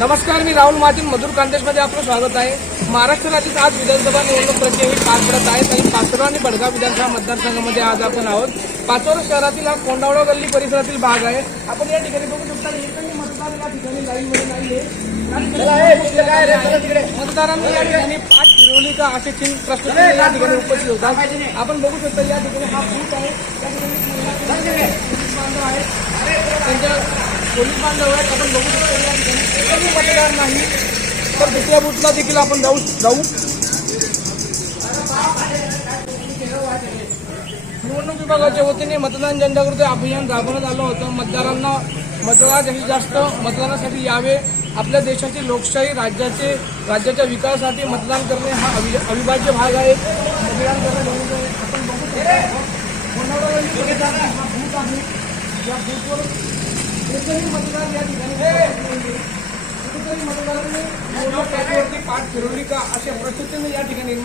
नमस्कार मी राहुल मार्टिन मधुर कांतेशमध्ये आपलं स्वागत आहे. महाराष्ट्र राज्यात आज विधानसभा निवडणूक प्रक्रिया पार पडत आहे. आणि पाचोरा आणि बडगाव विधानसभा मतदारसंघामध्ये आज आपण आहोत. पाचोरा शहरातील हा कोंडावडा गल्ली परिसरातील भाग आहे. आपण या ठिकाणी बघू शकता एकही मतदार या ठिकाणी लाईनमध्ये या ठिकाणी मतदारांनी या ठिकाणी पाच फिरवली का असे चिन्ह प्रश्न या ठिकाणी उपस्थित होतात आपण बघू शकता या ठिकाणी हा बूथ आहे. त्या ठिकाणी पोलीस बांधव आहेत त्यांच्या पोलीस बांधव आहेत. आपण बघू शकतो या ठिकाणी मतदार नाही तर दुसऱ्या बूथला देखील आपण जाऊ जाऊ. निवडणूक विभागाच्या वतीने मतदान जनजागृती अभियान राबवण्यात आलं होतं. मतदारांना मतदार जास्तीत जास्त मतदानासाठी यावे. आपल्या देशाची लोकशाही राज्याचे राज्याच्या विकासासाठी मतदान करणे हा अवि अविभाज्य भाग आहे. मतदान करणे आपण बघू शकतो. या बूथवर एकही मतदार या ठिकाणी कुठेतरी मतदारांनी निवडणूक पॅटवरती पाठ फिरवली का अशा परिस्थितीने या ठिकाणी